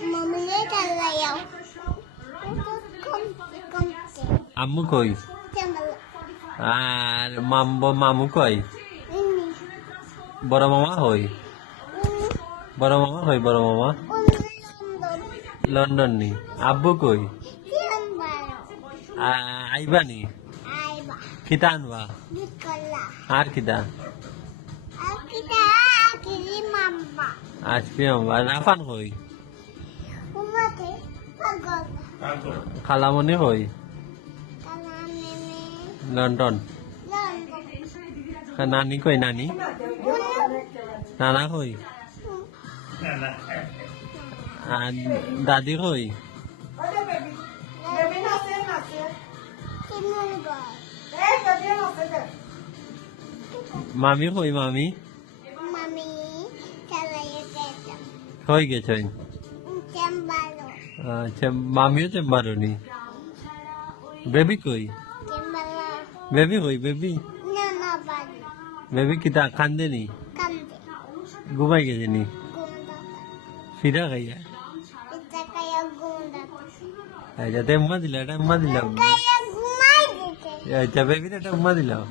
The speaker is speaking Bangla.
Mamine talayaw. আম্মু কই? আর মামু কই? বড় মামা হই? বড় মামা হই? বড় মামা লন্ডন নি। আব্বু কই? আইবানি কিতা আনবা? আর কিতা? আইসক্রিম। আর রাফান কই? খালামনি কই? লন্ডন। নানি কই? নানি নানা কই? আর দাদি কই? মামি কই? মামি কই গেছেন? আচ্ছা, মামিও চেম্বারও নি। বেবি কই? বেবি কই? বেবি বেবি কিতা কান্দে নি? ঘুমাই গেছে নি? ফিরা খাইয়া যাতে উম্মা দিলা, এটা উম্মা দিলাম। আচ্ছা, বেবির একটা উম্মা দিলাম।